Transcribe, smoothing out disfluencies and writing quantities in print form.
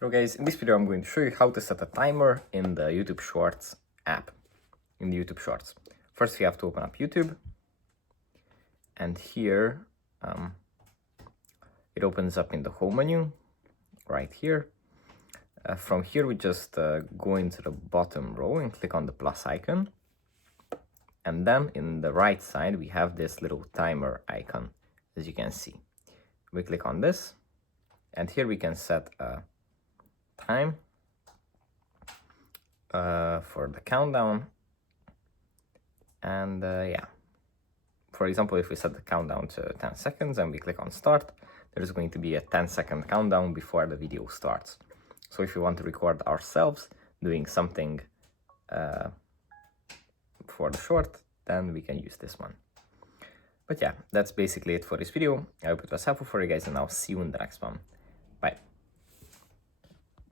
Hello guys, in this video I'm going to show you how to set a timer in the YouTube Shorts app, in the YouTube Shorts. First we have to open up YouTube, and here it opens up in the home menu, right here. From here we just go into the bottom row and click on the plus icon. And then in the right side we have this little timer icon, as you can see. We click on this, and here we can set a time for the countdown. And yeah, for example, if we set the countdown to 10 seconds and we click on start, there's going to be a 10-second countdown before the video starts. So if we want to record ourselves doing something for the short, then we can use this one. But yeah, that's basically it for this video. I hope it was helpful for you guys, and I'll see you in the next one. Bye.